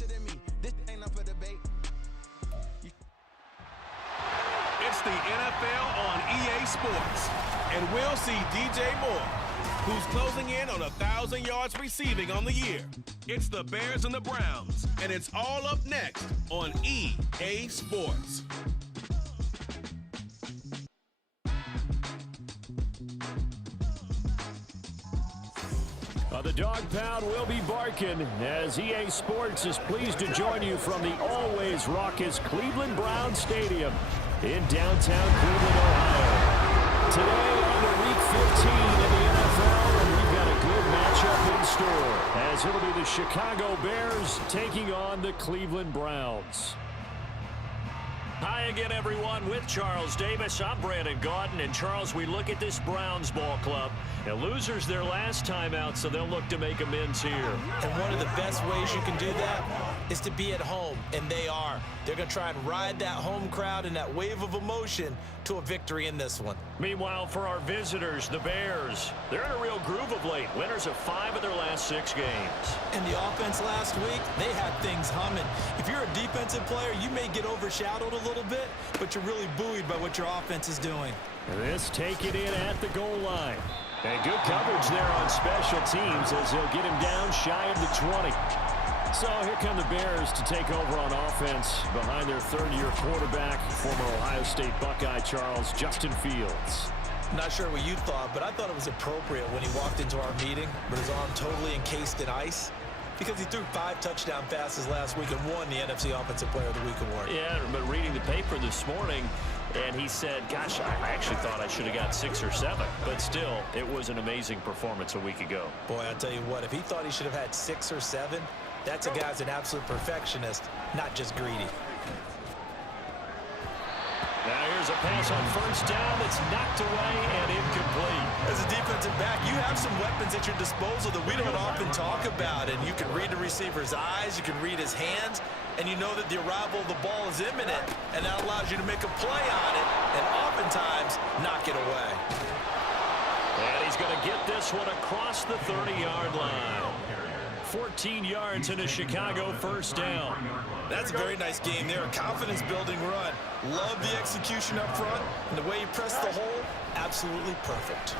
faster than me. This ain't up for debate. It's the NFL on EA Sports, and we'll see DJ Moore, who's closing in on 1,000 yards receiving on the year. It's the Bears and the Browns, and it's all up next on EA Sports. The dog pound will be barking as EA Sports is pleased to join you from the always raucous Cleveland Browns Stadium in downtown Cleveland, Ohio. Today under Week 15 in the NFL, and we've got a good matchup in store as it'll be the Chicago Bears taking on the Cleveland Browns. Hi again, everyone. With Charles Davis, I'm Brandon Gaudin. And, Charles, we look at this Browns ball club. The losers their last time out, so they'll look to make amends here. And one of the best ways you can do that is to be at home, and they are. They're going to try and ride that home crowd and that wave of emotion to a victory in this one. Meanwhile, for our visitors, the Bears, they're in a real groove of late. Winners of 5 of their last 6 games. And the offense last week, they had things humming. If you're a defensive player, you may get overshadowed a little bit, but you're really buoyed by what your offense is doing. This taken in at the goal line. And good coverage there on special teams as he'll get him down shy of the 20. So here come the Bears to take over on offense behind their third-year quarterback, former Ohio State Buckeye Charles, Justin Fields. Not sure what you thought, but I thought it was appropriate when he walked into our meeting with his arm totally encased in ice, because he threw 5 touchdown passes last week and won the NFC Offensive Player of the Week award. Yeah, but reading the paper this morning, and he said, gosh, I actually thought I should have got 6 or 7. But still, it was an amazing performance a week ago. Boy, I tell you what, if he thought he should have had 6 or 7, that's a guy's an absolute perfectionist, not just greedy. Now here's a pass on first down that's knocked away and incomplete. As a defensive back, you have some weapons at your disposal that we don't often talk about. And you can read the receiver's eyes, you can read his hands, and you know that the arrival of the ball is imminent, and that allows you to make a play on it and oftentimes knock it away. And he's going to get this one across the 30-yard line. 14 yards in a Chicago first down. That's a very nice game there. A confidence-building run. Love the execution up front. And the way he pressed the hole, absolutely perfect.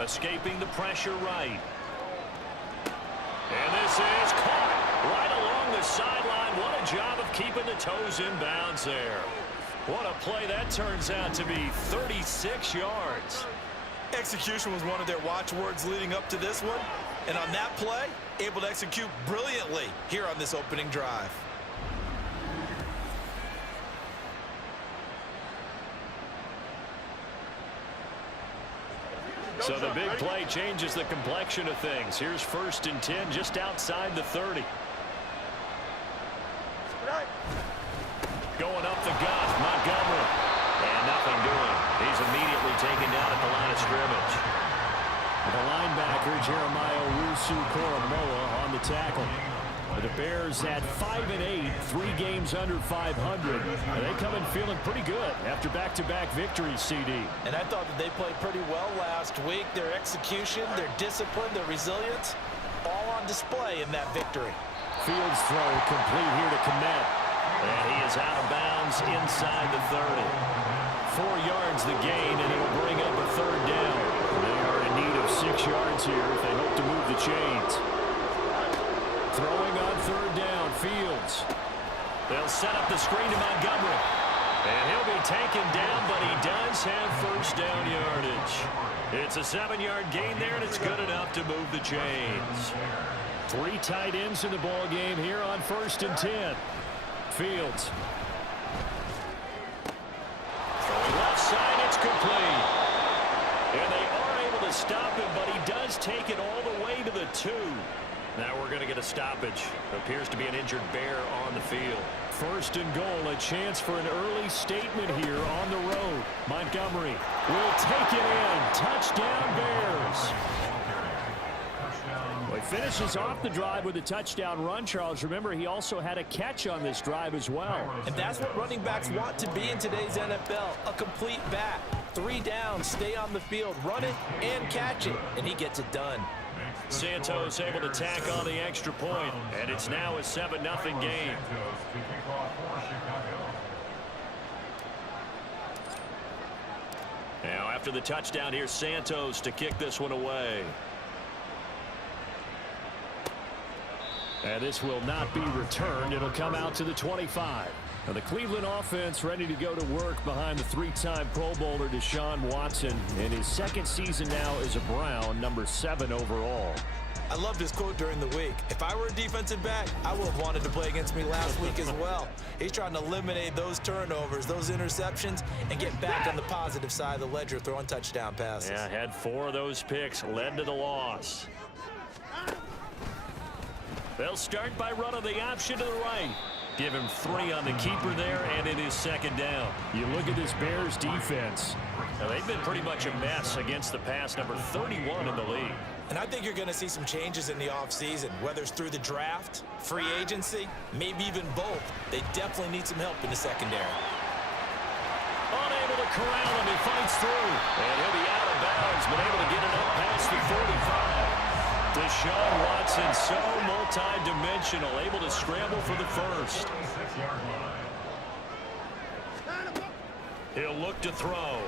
Escaping the pressure right. And this is caught right along the sideline. What a job of keeping the toes in bounds there. What a play that turns out to be. 36 yards. Execution was one of their watchwords leading up to this one. And on that play, able to execute brilliantly here on this opening drive. So the big play changes the complexion of things. Here's 1st and 10 just outside the 30. Going up the gut, Montgomery. And nothing doing. He's immediately taken down at the line of scrimmage. The linebacker, Jeremiah Owusu-Koramoah, on the tackle. The Bears at 5-8, 3 games under 500. They come in feeling pretty good after back-to-back victories, CD. And I thought that they played pretty well last week. Their execution, their discipline, their resilience, all on display in that victory. Fields throw complete here to Kmet. And he is out of bounds inside the 30. 4 yards the gain, and it'll bring up a 3rd down. They are in need of 6 yards here if they hope to move the chains. Throwing on 3rd down, Fields. They'll set up the screen to Montgomery. And he'll be taken down, but he does have 1st down yardage. It's a 7-yard gain there, and it's good enough to move the chains. 3 tight ends in the ball game here on 1st and 10. Fields. Throwing left side, it's complete. And they are able to stop him, but he does take it all the way to the 2. Now we're going to get a stoppage. Appears to be an injured Bear on the field. 1st and goal, a chance for an early statement here on the road. Montgomery will take it in. Touchdown, Bears. Well, he finishes off the drive with a touchdown run, Charles. Remember, he also had a catch on this drive as well. And that's what running backs want to be in today's NFL, a complete back. 3 downs, stay on the field, run it, and catch it. And he gets it done. Santos able to tack on the extra point, and it's now a 7-0 game. Now after the touchdown, here's Santos to kick this one away. And this will not be returned. It'll come out to the 25. Now the Cleveland offense ready to go to work behind the 3-time Pro Bowler Deshaun Watson. In his second season now as a Brown, number 7 overall. I love this quote during the week. If I were a defensive back, I would have wanted to play against me last week as well. He's trying to eliminate those turnovers, those interceptions, and get back on the positive side of the ledger, throwing touchdown passes. Yeah, had 4 of those picks, led to the loss. They'll start by running the option to the right. Give him 3 on the keeper there, and it is second down. You look at this Bears defense. Now, they've been pretty much a mess against the pass, number 31 in the league. And I think you're going to see some changes in the offseason, whether it's through the draft, free agency, maybe even both. They definitely need some help in the secondary. Unable to corral him, he fights through. And he'll be out of bounds, but able to get it up past the 45. Deshaun Watson, so multi-dimensional, able to scramble for the first. He'll look to throw.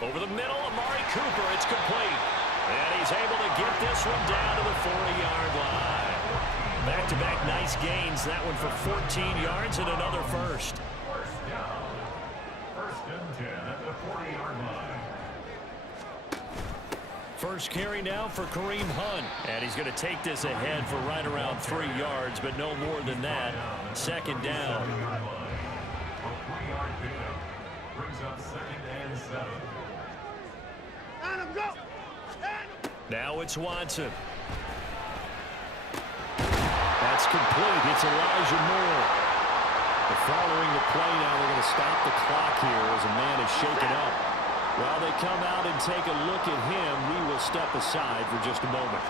Over the middle, Amari Cooper, it's complete. And he's able to get this one down to the 40-yard line. Back-to-back nice gains, that one for 14 yards and another first. First down. First and 10 at the 40-yard line. First carry now for Kareem Hunt. And he's going to take this ahead for right around 3 yards, but no more than that. Second down. A 3-yard pickup brings up 2nd and 7. Now it's Watson. That's complete. It's Elijah Moore. Following the play now, we're going to stop the clock here as a man is shaken up. While they come out and take a look at him, we will step aside for just a moment.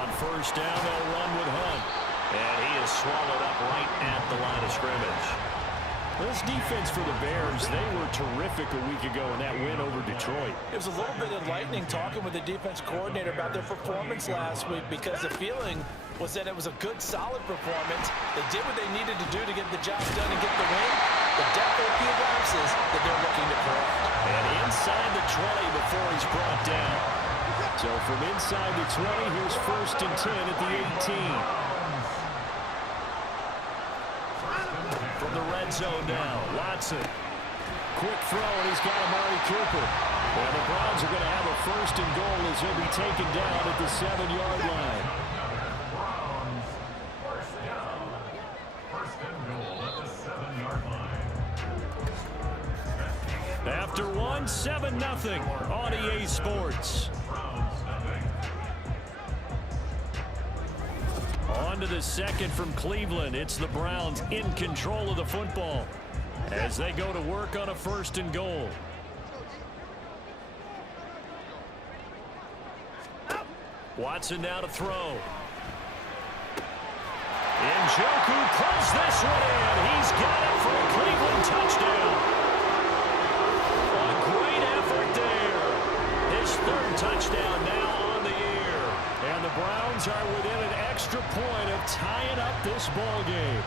On first down, they'll run with Hunt. And he is swallowed up right at the line of scrimmage. This defense for the Bears, they were terrific a week ago in that win over Detroit. It was a little bit enlightening talking with the defense coordinator about their performance last week, because the feeling was that it was a good, solid performance. They did what they needed to do to get the job done and get the win, but definitely a few lapses that they're looking to correct. And inside the 20 before he's brought down. So from inside the 20, here's first and 10 at the 18. From the red zone now, Watson. Quick throw, and he's got Amari Cooper. Well, the Browns are going to have a first and goal as he'll be taken down at the 7-yard line. Browns, first down. First and goal at the 7-yard line. After one, 7-0 on EA Sports. On to the second from Cleveland. It's the Browns in control of the football as they go to work on a first and goal. Watson now to throw. Njoku pulls this one in. He's got it for a Cleveland touchdown. A great effort there. His 3rd touchdown now on the year. And the Browns are within an extra point of tying up this ball game.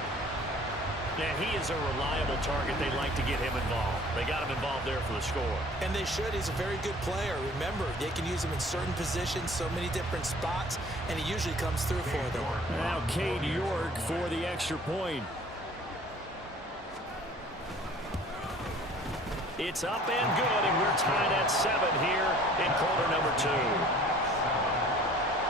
Yeah, he is a reliable target. They like to get him involved. They got him involved there for the score. And they should. He's a very good player. Remember, they can use him in certain positions, so many different spots, and he usually comes through for them. Now Cade York for the extra point. It's up and good, and we're tied at 7 here in quarter number 2.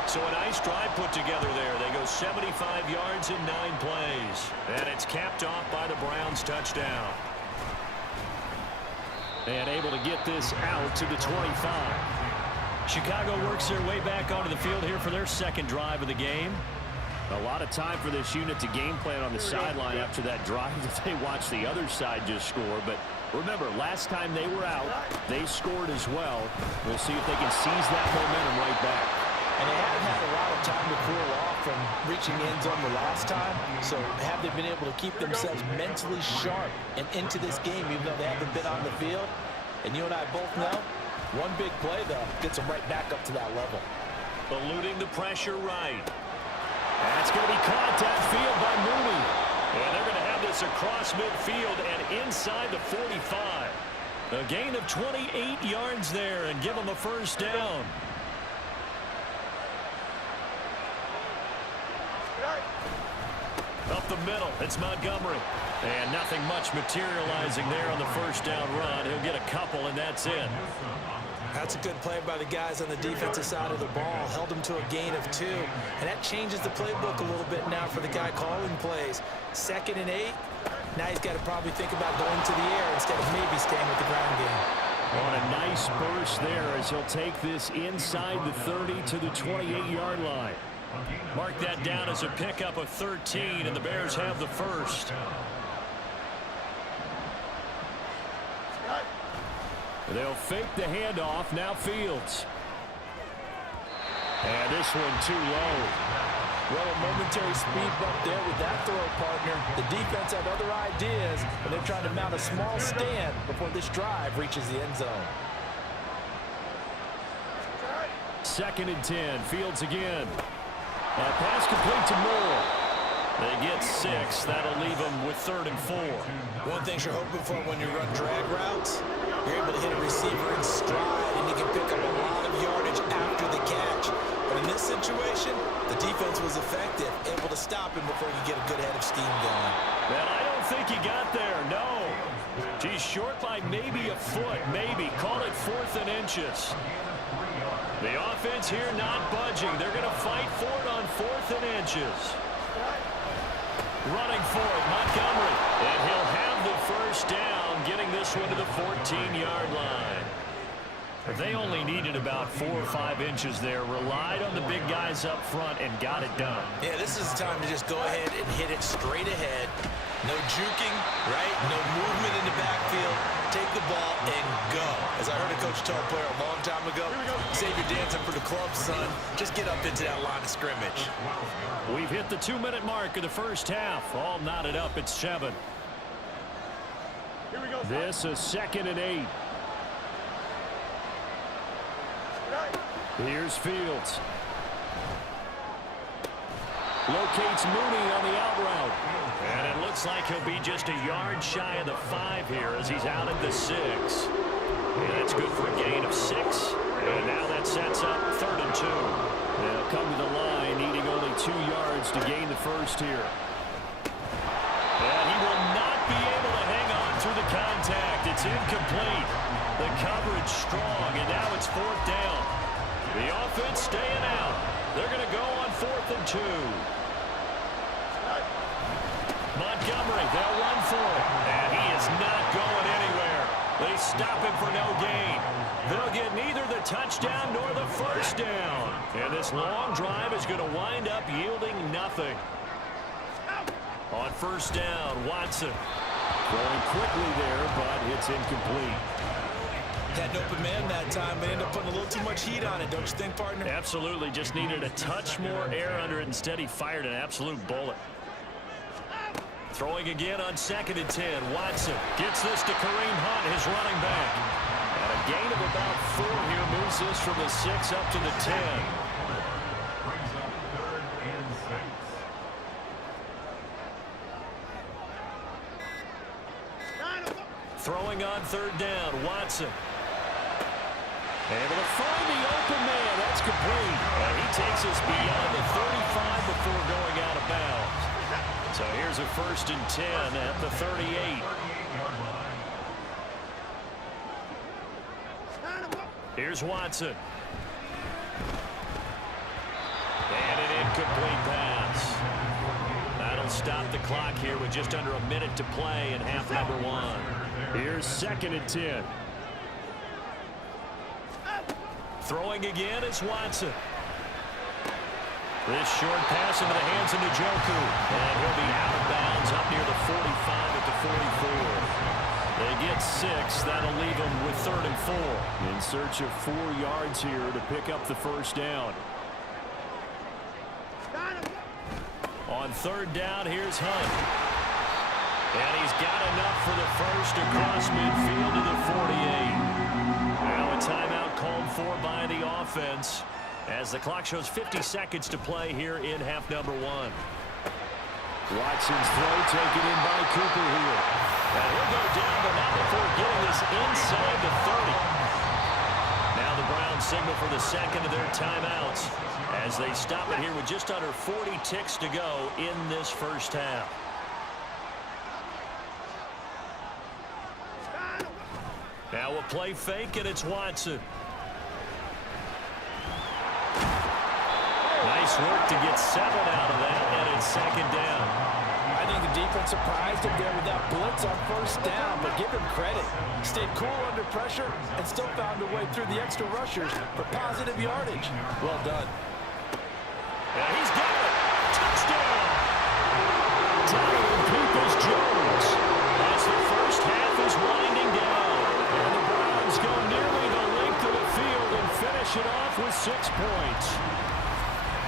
So a nice drive put together there. They go 75 yards in 9 plays. And it's capped off by the Browns touchdown. And able to get this out to the 25. Chicago works their way back onto the field here for their second drive of the game. A lot of time for this unit to game plan on the sideline after that drive that they watched the other side just score. But remember, last time they were out, they scored as well. We'll see if they can seize that momentum right back. And they haven't had a lot of time to cool off from reaching the end zone the last time. So have they been able to keep themselves mentally sharp and into this game, even though they haven't been on the field? And you and I both know, one big play, though, gets them right back up to that level. eluding the pressure right. That's going to be caught downfield by Mooney. And they're going to have this across midfield and inside the 45. A gain of 28 yards there and give them a first down. Up the middle, it's Montgomery. And nothing much materializing there on the first down run. He'll get a couple, and that's it. That's a good play by the guys on the defensive side of the ball. Held them to a gain of 2. And that changes the playbook a little bit now for the guy calling plays. 2nd and 8. Now he's got to probably think about going to the air instead of maybe staying with the ground game. On a nice burst there as he'll take this inside the 30 to the 28-yard line. Mark that down as a pickup of 13, and the Bears have the first. They'll fake the handoff. Now Fields. And this one too low. Well, a momentary speed bump there with that throw, partner. The defense had other ideas, and they're trying to mount a small stand before this drive reaches the end zone. 2nd and 10. Fields again. Pass complete to Moore. They get 6. That'll leave them with 3rd and 4. One thing you're hoping for when you run drag routes, you're able to hit a receiver in stride, and you can pick up a lot of yardage after the catch. But in this situation, the defense was effective, able to stop him before you get a good head of steam going. And I don't think he got there, no. He's short by maybe a foot, maybe. Call it 4th and inches. The offense here not budging. They're going to fight for it on 4th and inches. Running for it, Montgomery. And he'll have the first down, getting this one to the 14-yard line. They only needed about 4 or 5 inches there. Relied on the big guys up front and got it done. Yeah, this is the time to just go ahead and hit it straight ahead. No juking, right? No movement in the backfield. Take the ball and go. As I heard a coach tell a player a long time ago, save your dancing for the club, son. Just get up into that line of scrimmage. We've hit the 2-minute mark of the first half. All knotted up at 7. This is 2nd and 8. Here's Fields. Locates Mooney on the out route. And it looks like he'll be just a yard shy of the 5 here as he's out at the 6. And that's good for a gain of 6. And now that sets up 3rd and 2. They'll come to the line, needing only 2 yards to gain the first here. And he will not be able to hang on through the contact. It's incomplete. The coverage strong, and now it's 4th down. The offense staying out. They're going to go on 4th and 2. Montgomery, they'll run for it. And he is not going anywhere. They stop him for no gain. They'll get neither the touchdown nor the first down. And this long drive is going to wind up yielding nothing. On 1st down, Watson. Going quickly there, but it's incomplete. Had an open man that time, but ended up putting a little too much heat on it, don't you think, partner? Absolutely. Just needed a touch more air under it. Instead, he fired an absolute bullet. Throwing again on 2nd and 10. Watson gets this to Kareem Hunt, his running back. And a gain of about 4 here moves this from the 6 up to the 10. Brings up 3rd and 6. Throwing on 3rd down, Watson. Able to find the open man. That's complete. And he takes us beyond the 35 before going out of bounds. So here's a 1st and 10 at the 38. Here's Watson. And an incomplete pass. That'll stop the clock here with just under a minute to play in half number 1. Here's 2nd and 10. Throwing again is Watson. This short pass into the hands of Njoku. And he'll be out of bounds up near the 45 at the 44. They get 6. That'll leave them with 3rd and 4. In search of 4 yards here to pick up the first down. On 3rd down, here's Hunt. And he's got enough for the first across midfield to the 48. Now a timeout called for by the offense. as the clock shows 50 seconds to play here in half number one. Watson's throw taken in by Cooper here. And he'll go down, but not before getting this inside the 30. Now the Browns signal for the second of their timeouts as they stop it here with just under 40 ticks to go in this first half. Now a play fake, and it's Watson. Nice work to get 7 out of that, and it's second down. I think the defense surprised him there with that blitz on first down, but give him credit. Stayed cool under pressure and still found a way through the extra rushers for positive yardage. Well done. Yeah, he's got it. Touchdown. Donovan Peoples-Jones as the first half is winding down. And the Browns go nearly the length of the field and finish it off with 6 points.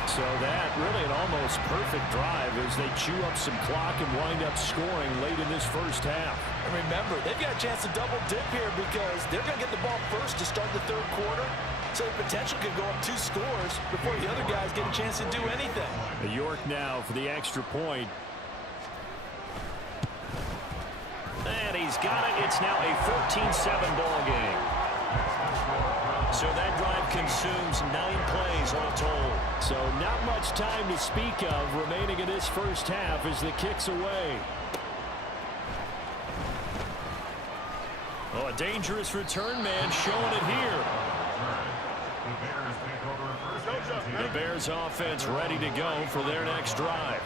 So that really an almost perfect drive as they chew up some clock and wind up scoring late in this first half. And remember, they've got a chance to double dip here because they're going to get the ball first to start the third quarter. So the potential could go up 2 scores before the other guys get a chance to do anything. York now for the extra point. And he's got it. It's now a 14-7 ball game. So that drive consumes 9 plays all told. So not much time to speak of remaining in this first half as the kick's away. Oh, a dangerous return man showing it here. The Bears offense ready to go for their next drive.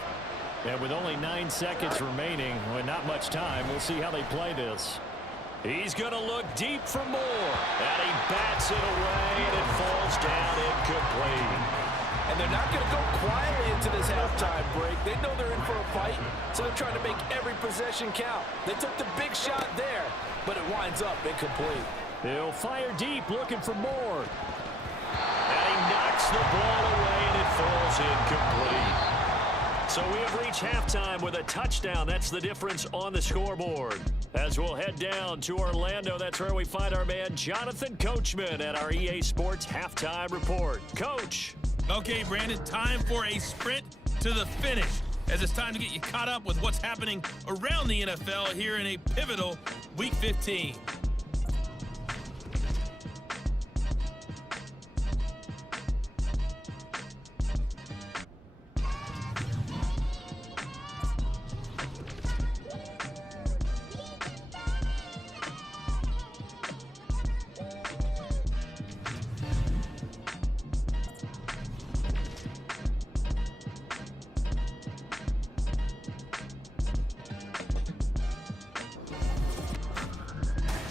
And with only 9 seconds remaining, with not much time, we'll see how they play this. He's going to look deep for more. And he bats it away, and it falls down incomplete. And they're not going to go quietly into this halftime break. They know they're in for a fight, so they're trying to make every possession count. They took the big shot there, but it winds up incomplete. They'll fire deep, looking for more. And he knocks the ball away, and it falls incomplete. So we have reached halftime with a touchdown. That's the difference on the scoreboard. As we'll head down to Orlando, that's where we find our man Jonathan Coachman at our EA Sports Halftime Report. Coach. Okay, Brandon, time for a sprint to the finish, as it's time to get you caught up with what's happening around the NFL here in a pivotal Week 15.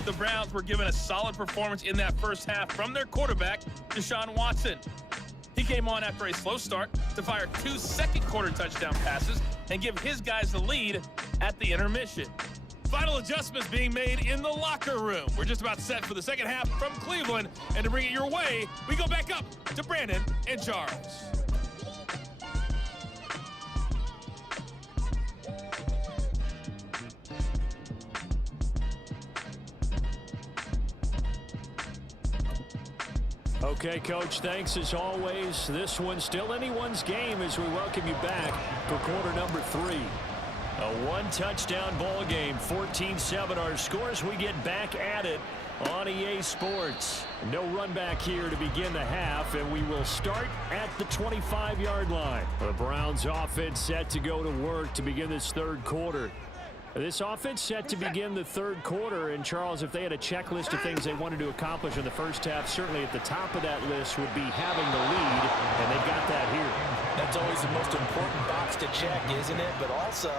The Browns were given a solid performance in that first half from their quarterback, Deshaun Watson. He came on after a slow start to fire 2 second-quarter touchdown passes and give his guys the lead at the intermission. Final adjustments being made in the locker room. We're just about set for the second half from Cleveland, and to bring it your way, we go back up to Brandon and Charles. Okay, Coach, thanks as always. This one's still anyone's game as we welcome you back for quarter number 3. A 1-touchdown ball game, 14-7 our scores. We get back at it on EA Sports. No run back here to begin the half, and we will start at the 25-yard line. The Browns offense set to go to work to begin this third quarter. This offense set to begin the third quarter, and Charles, if they had a checklist of things they wanted to accomplish in the first half, certainly at the top of that list would be having the lead, and they've got that here. That's always the most important box to check, isn't it? But also,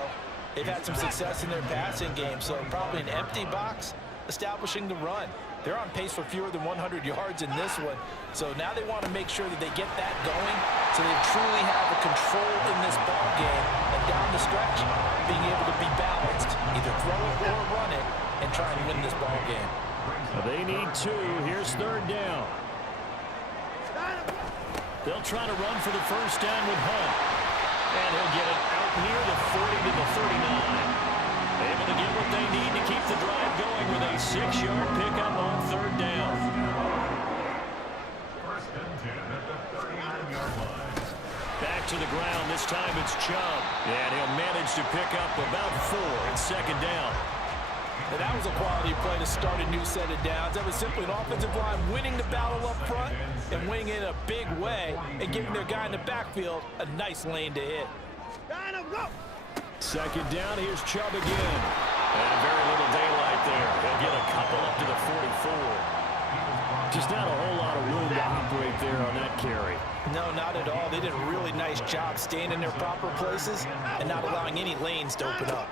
they've had some success in their passing game, so probably an empty box establishing the run. They're on pace for fewer than 100 yards in this one, so now they want to make sure that they get that going so they truly have a control in this ball game, and down the stretch, being able to be balanced, either throw it or run it, and try and win this ball game. They need 2. Here's third down. They'll try to run for the first down with Hunt. And he'll get it out near the 40 to the 39. Able to get what they need to keep the drive going with a 6-yard pickup on third down. First and 10 at the 39. Back to the ground. This time it's Chubb. And he'll manage to pick up about 4 and second down. And that was a quality play to start a new set of downs. That was simply an offensive line winning the battle up front and winning it in a big way and giving their guy in the backfield a nice lane to hit. Second down, here's Chubb again. And very little daylight there. He'll get a couple up to the 44. Just not a whole lot of room to operate there on that carry. No, not at all. They did a really nice job staying in their proper places and not allowing any lanes to open up.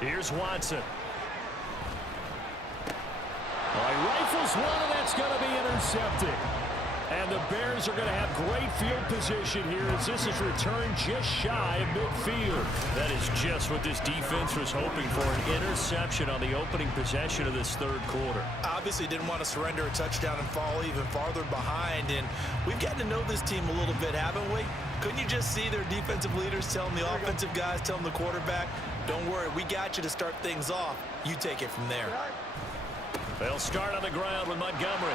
Here's Watson. He rifles one, and that's going to be intercepted. And the Bears are going to have great field position here as this is returned just shy of midfield. That is just what this defense was hoping for, an interception on the opening possession of this third quarter. Obviously didn't want to surrender a touchdown and fall even farther behind. And we've gotten to know this team a little bit, haven't we? Couldn't you just see their defensive leaders telling the offensive guys, telling the quarterback, don't worry, we got you to start things off. You take it from there. They'll start on the ground with Montgomery.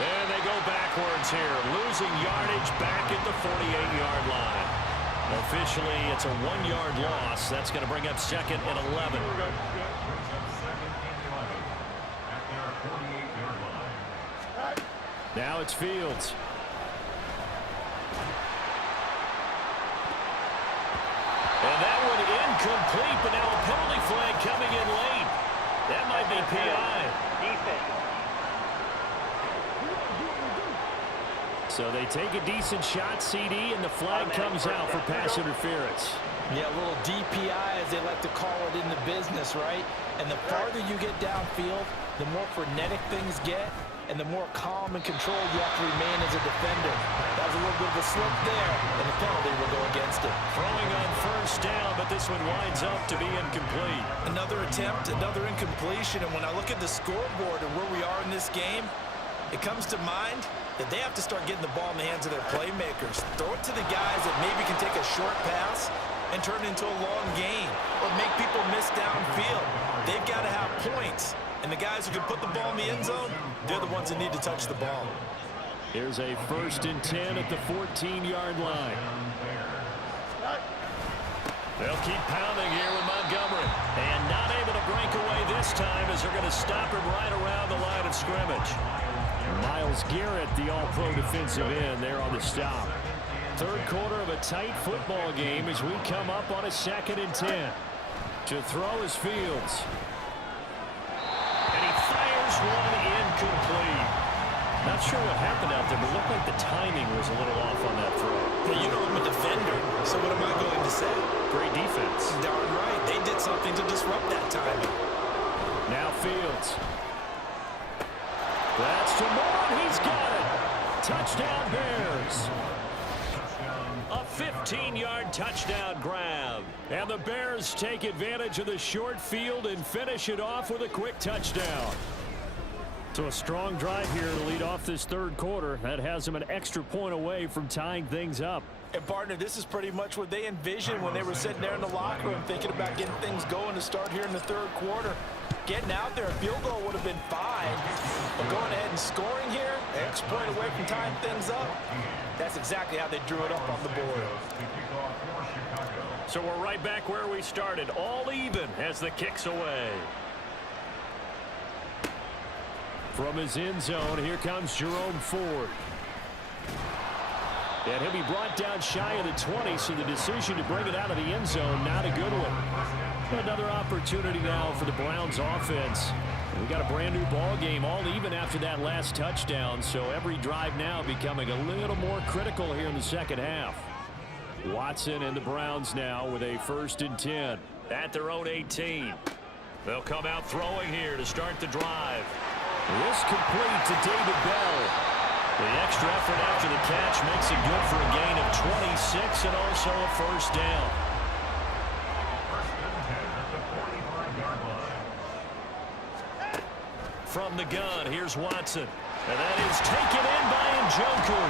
And they go backwards here, losing yardage back at the 48-yard line. Officially, it's a 1-yard loss. That's going to bring up second and 11. Now it's Fields. And that one incomplete, but now a penalty flag coming in late. That might be PI. So they take a decent shot, CD, and the flag comes out for pass interference. Yeah, a little DPI, as they like to call it in the business, right? And the farther you get downfield, the more frenetic things get, and the more calm and controlled you have to remain as a defender. That was a little bit of a slip there, and the penalty will go against it. Throwing on first down, but this one winds up to be incomplete. Another attempt, another incompletion, and when I look at the scoreboard and where we are in this game, it comes to mind that they have to start getting the ball in the hands of their playmakers. Throw it to the guys that maybe can take a short pass and turn it into a long gain or make people miss downfield. They've got to have points. And the guys who can put the ball in the end zone, they're the ones that need to touch the ball. Here's a 1st and 10 at the 14-yard line. They'll keep pounding here with Montgomery. And not able to break away this time as they're going to stop him right around the line of scrimmage. Myles Garrett, the all-pro defensive end, there on the stop. Third quarter of a tight football game as we come up on a 2nd and 10. To throw is Fields. And he fires one incomplete. Not sure what happened out there, but it looked like the timing was a little off on that throw. Well, you know I'm a defender, so what am I going to say? Great defense. Darn right. They did something to disrupt that timing. Now Fields. That's to Moore. He's got it. Touchdown Bears. A 15-yard touchdown grab. And the Bears take advantage of the short field and finish it off with a quick touchdown. So a strong drive here to lead off this third quarter. That has them an extra point away from tying things up. And, partner, this is pretty much what they envisioned when they were sitting there in the locker room thinking about getting things going to start here in the third quarter. Getting out there, a field goal would have been fine. But going ahead and scoring here, extra point away from tying things up, that's exactly how they drew it up on the board. So we're right back where we started, all even as the kick's away. From his end zone, here comes Jerome Ford. And he'll be brought down shy of the 20, so the decision to bring it out of the end zone, not a good one. Another opportunity now for the Browns offense. We got a brand new ball game, all even after that last touchdown, so every drive now becoming a little more critical here in the second half. Watson and the Browns now with a 1st and 10 at their own 18. They'll come out throwing here to start the drive. This complete to David Bell. The extra effort after the catch makes it good for a gain of 26 and also a 1st down. From the gun, here's Watson. And that is taken in by Njoku.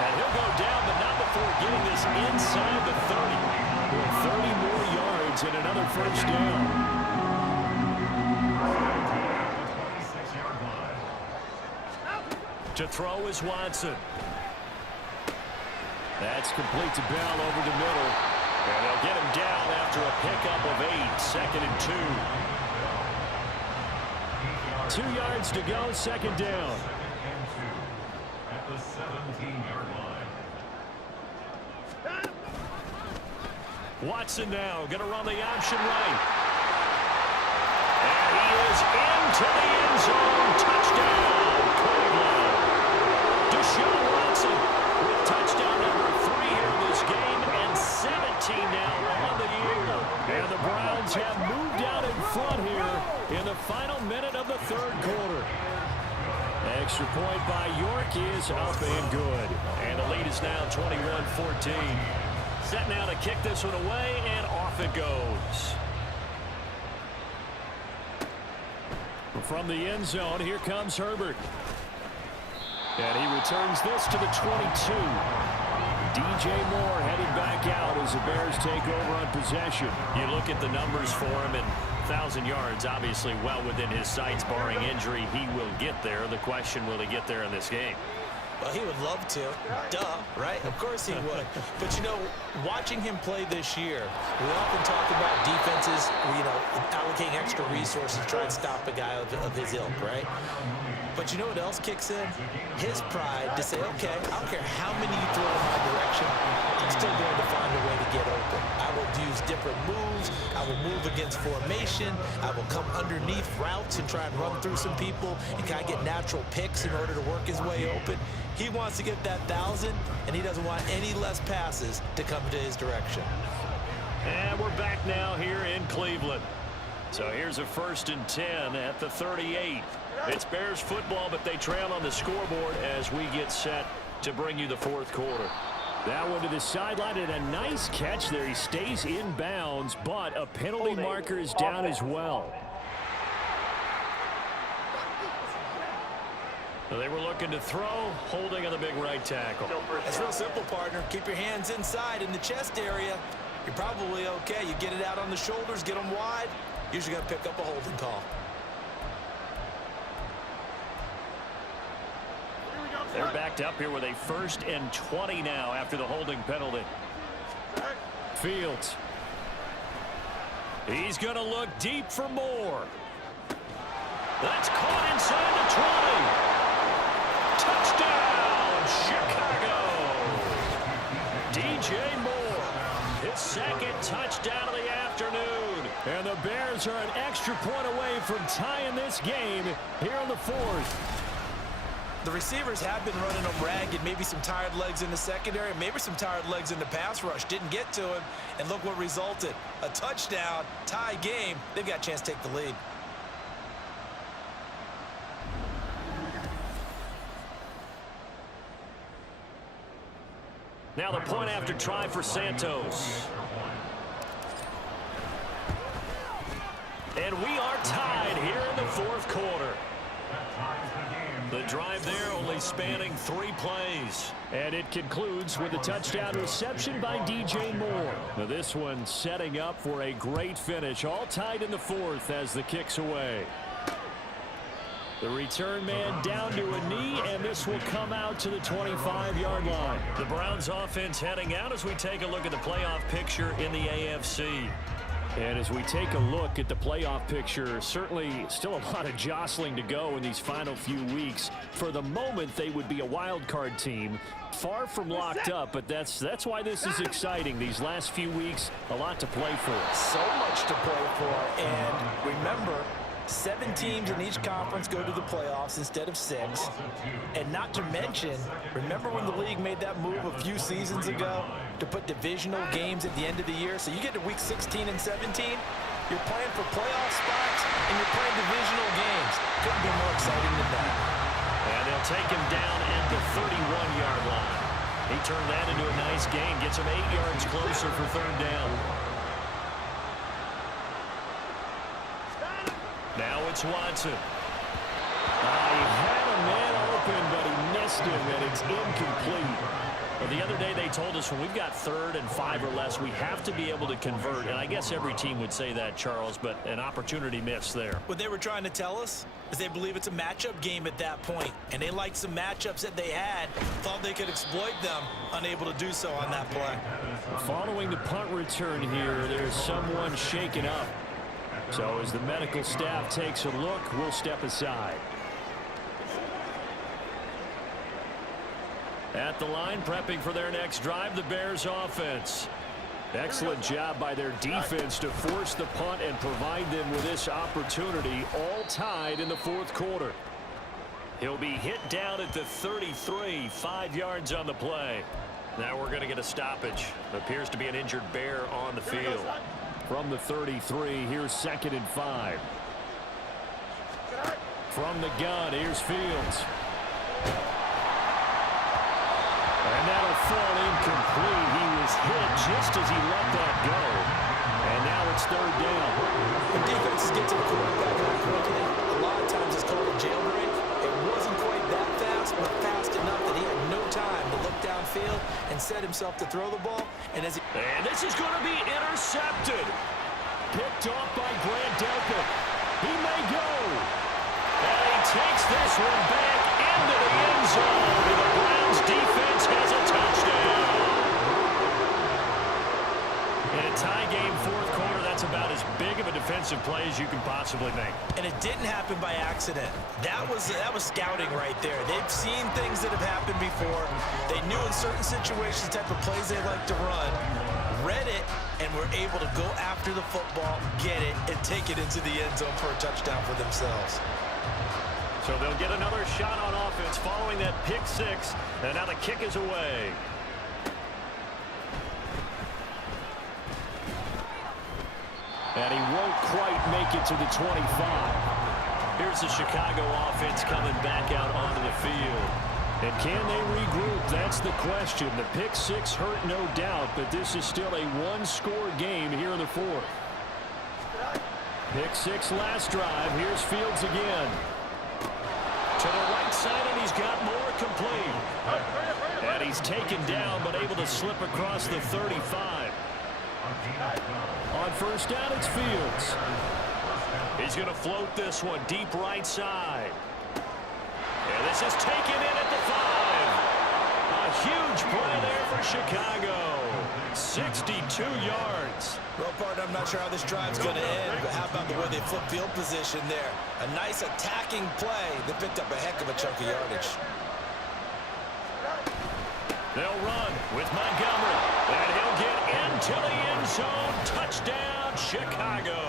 And he'll go down, but not before getting this inside the 30. With 30 more yards and another 1st down. To throw is Watson. That's complete to Bell over the middle. And they'll get him down after a pickup of 8, 2nd and 2. 2 yards to go, 2nd down. At the 17-yard line. Watson now going to run the option right. And he is into the end zone. Touchdown, Cleveland. Deshaun Watson with touchdown number 3 here in this game, and 17 now on the year. And the Browns have moved out in front here in the final minute of the 3rd quarter. Extra point by York is up and good. And the lead is now 21-14. Set now to kick this one away, and off it goes. From the end zone, here comes Herbert. And he returns this to the 22. DJ Moore headed back out as the Bears take over on possession. You look at the numbers for him, and 1,000 yards, obviously well within his sights, barring injury. He will get there. The question, will he get there in this game? Well, he would love to. Duh, right? Of course he would. But, you know, watching him play this year, we often talk about defenses, allocating extra resources to try and stop a guy of his ilk, right? But you know what else kicks in? His pride to say, okay, I don't care how many you throw in my direction, I'm still going to find a way to get open. I will use different moves. I will move against formation. I will come underneath routes and try and run through some people and kind of get natural picks in order to work his way open. He wants to get that 1,000, and he doesn't want any less passes to come to his direction. And we're back now here in Cleveland. So here's a 1st and 10 at the 38. It's Bears football, but they trail on the scoreboard as we get set to bring you the 4th quarter. That one to the sideline, and a nice catch there. He stays in bounds, but a penalty marker is down as well. So they were looking to throw, holding on the big right tackle. It's real simple, partner. Keep your hands inside in the chest area. You're probably okay. You get it out on the shoulders, get them wide. Usually going to pick up a holding call. They're backed up here with a 1st and 20 now after the holding penalty. Fields. He's going to look deep for Moore. That's caught inside the 20. Touchdown, Chicago. DJ Moore, his 2nd touchdown of the afternoon. And the Bears are an extra point away from tying this game here in the 4th. The receivers have been running them ragged. Maybe some tired legs in the secondary, maybe some tired legs in the pass rush. Didn't get to him, and look what resulted. A touchdown, tie game. They've got a chance to take the lead. Now the point after try for Santos. And we are tied here in the 4th quarter. The drive there only spanning 3 plays. And it concludes with a touchdown reception by DJ Moore. Now this one setting up for a great finish. All tied in the 4th as the kick's away. The return man down to a knee, and this will come out to the 25-yard line. The Browns offense heading out as we take a look at the playoff picture in the AFC. And as we take a look at the playoff picture, certainly still a lot of jostling to go in these final few weeks. For the moment, they would be a wild card team, far from locked up, but that's why this is exciting. These last few weeks, a lot to play for. So much to play for, and remember, 7 teams in each conference go to the playoffs instead of 6. And not to mention, remember when the league made that move a few seasons ago to put divisional games at the end of the year? So you get to week 16 and 17, you're playing for playoff spots, and you're playing divisional games. Couldn't be more exciting than that. And they'll take him down at the 31-yard line. He turned that into a nice gain, gets him 8 yards closer for 3rd down. Now it's Watson. He had a man open, but he missed him, and it's incomplete. Well, the other day they told us when we've got 3rd and 5 or less, we have to be able to convert. And I guess every team would say that, Charles, but an opportunity missed there. What they were trying to tell us is they believe it's a matchup game at that point. And they liked some matchups that they had, thought they could exploit them, unable to do so on that play. Following the punt return here, there's someone shaken up. So as the medical staff takes a look, we'll step aside. At the line, prepping for their next drive, the Bears offense. Excellent job by their defense to force the punt and provide them with this opportunity, all tied in the 4th quarter. He'll be hit down at the 33, 5 yards on the play. Now we're going to get a stoppage. Appears to be an injured Bear on the field. From the 33, here's 2nd and 5. From the gun, here's Fields. And that'll fall incomplete. He was hit just as he let that go. And now it's 3rd down. When defenses get to the quarterback that quickly, a lot of times it's called a jailbreak. It wasn't quite that fast, but fast enough that he had no time to look downfield and set himself to throw the ball. And this is going to be intercepted. Picked off by Grant Delpit. He may go. And he takes this one back into the end zone. And the Browns defense has a touchdown. In a tie game 4th quarter, that's about as big of a defensive play as you can possibly make. And it didn't happen by accident. That was scouting right there. They've seen things that have happened before. They knew in certain situations the type of plays they like to run, read it, and were able to go after the football, get it, and take it into the end zone for a touchdown for themselves. So they'll get another shot on offense following that pick 6, and now the kick is away. And he won't quite make it to the 25. Here's the Chicago offense coming back out onto the field. And can they regroup? That's the question. The pick 6 hurt, no doubt, but this is still a one-score game here in the 4th. Pick 6 last drive. Here's Fields again. To the right side, and he's got more complete. And he's taken down, but able to slip across the 35. On 1st down, it's Fields. He's going to float this one deep right side. And this is taken in at the 5. A huge play there for Chicago. 62 yards. Well, partner, I'm not sure how this drive's going to end, but how about the way they flip field position there? A nice attacking play that picked up a heck of a chunk of yardage. They'll run with Montgomery, and he'll get into the end zone. Touchdown, Chicago.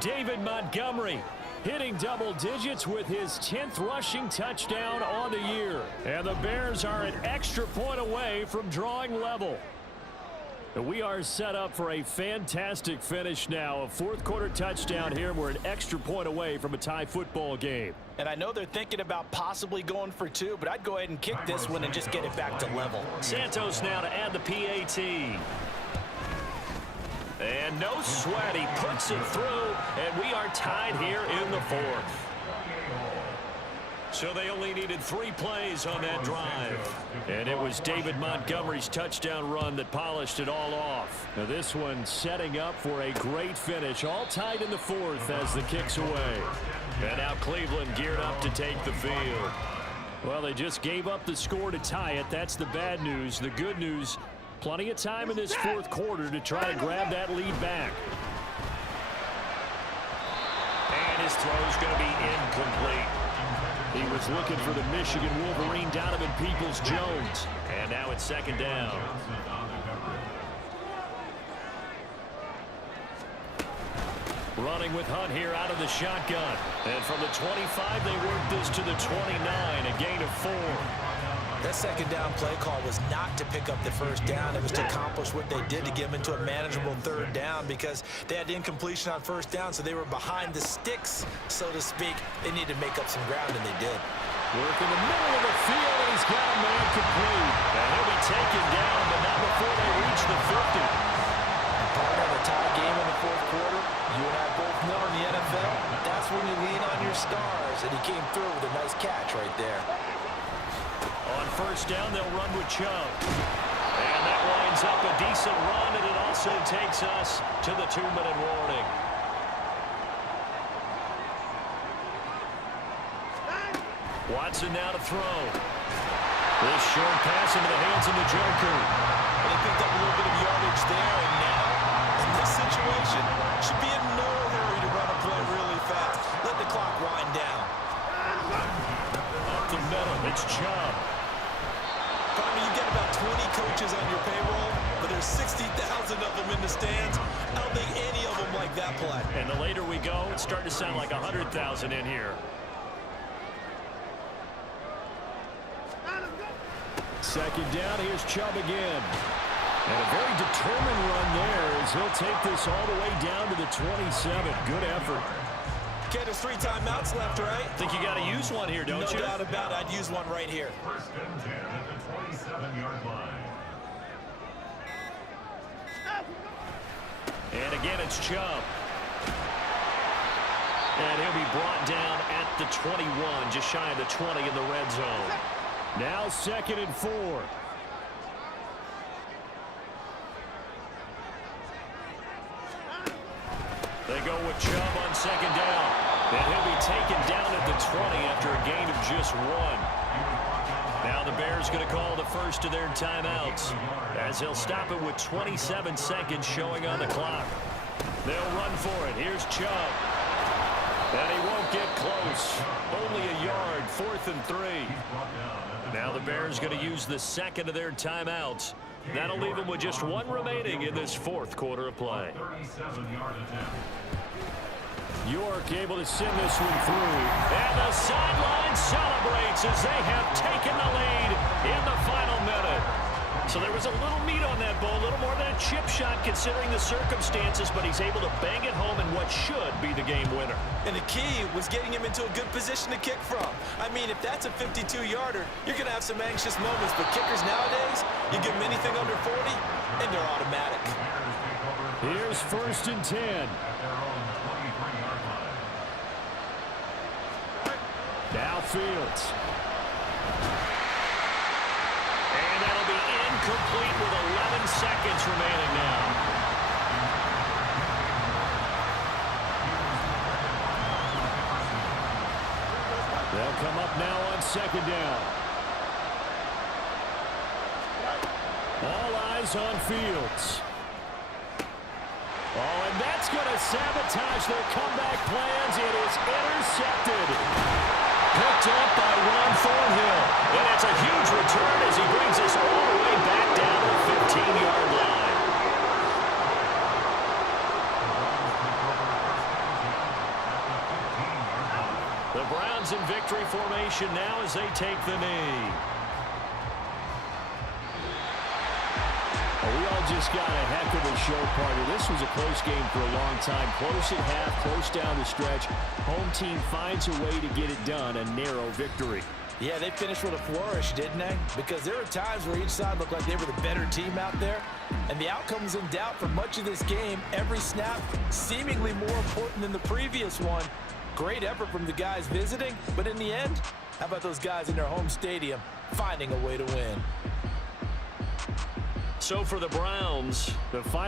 David Montgomery hitting double digits with his 10th rushing touchdown on the year. And the Bears are an extra point away from drawing level. We are set up for a fantastic finish now. A 4th quarter touchdown here. We're an extra point away from a tie football game. And I know they're thinking about possibly going for 2, but I'd go ahead and kick this one and just get it back to level. Santos now to add the PAT. And no sweat. He puts it through, and we are tied here in the 4th. So they only needed 3 plays on that drive. And it was David Montgomery's touchdown run that polished it all off. Now this one setting up for a great finish. All tied in the 4th as the kick's away. And now Cleveland geared up to take the field. Well, they just gave up the score to tie it. That's the bad news. The good news, plenty of time in this 4th quarter to try to grab that lead back. And his throw's going to be incomplete. He was looking for the Michigan Wolverine, Donovan Peoples-Jones. And now it's 2nd down. Running with Hunt here out of the shotgun. And from the 25, they work this to the 29, a gain of 4. That 2nd down play call was not to pick up the 1st down. It was to accomplish what they did to get them into a manageable 3rd down because they had incompletion on 1st down, so they were behind the sticks, so to speak. They needed to make up some ground, and they did. Work in the middle of the field, and he's got a man complete. And he'll be taken down, but not before they reach the 50. Part of a tie game in the 4th quarter, you and I both know in the NFL, that's when you lean on your stars, and he came through with a nice catch right there. On 1st first down. They'll run with Chubb. And that winds up a decent run, and it also takes us to the 2-minute warning. Watson now to throw. This short pass into the hands of the Joker. And he picked up a little bit of yardage there, and now, in this situation, should be in no hurry to run a play really fast. Let the clock wind down. Up the middle, it's Chubb. Finally, you get about 20 coaches on your payroll, but there's 60,000 of them in the stands. I don't think any of them like that play. And the later we go, it's starting to sound like 100,000 in here. Second down, here's Chubb again. And a very determined run there as he'll take this all the way down to the 27. Good effort. Okay, there's 3 timeouts left, right? Think you got to use one here, don't you? No doubt about it. I'd use one right here. First and 10 at the 27-yard line. And again, it's Chubb. And he'll be brought down at the 21, just shy of the 20 in the red zone. Now 2nd and 4. They go with Chubb on 2nd down. And he'll be taken down at the 20 after a gain of just 1. Now the Bears going to call the first of their timeouts as he'll stop it with 27 seconds showing on the clock. They'll run for it. Here's Chubb. And he won't get close. Only a yard, 4th and 3. Now the Bears going to use the second of their timeouts. That'll leave them with just 1 remaining in this 4th quarter of play. 37-yard attempt. York able to send this one through. And the sideline celebrates as they have taken the lead in the final minute. So there was a little meat on that ball, a little more than a chip shot considering the circumstances, but he's able to bang it home in what should be the game winner. And the key was getting him into a good position to kick from. I mean, if that's a 52-yarder, you're going to have some anxious moments, but kickers nowadays, you give them anything under 40, and they're automatic. Here's 1st and 10. Now Fields. And that'll be incomplete with 11 seconds remaining now. They'll come up now on 2nd down. All eyes on Fields. Oh, and that's going to sabotage their comeback plans. It is intercepted. Picked up by Ron Thornhill. And it's a huge return as he brings us all the way back down to the 15-yard line. The Browns in victory formation now as they take the knee. We all just got a heck of a show, partner. This was a close game for a long time. Close at half, close down the stretch. Home team finds a way to get it done, a narrow victory. Yeah, they finished with a flourish, didn't they? Because there were times where each side looked like they were the better team out there. And the outcome was in doubt for much of this game. Every snap seemingly more important than the previous one. Great effort from the guys visiting. But in the end, how about those guys in their home stadium finding a way to win? So for the Browns, the final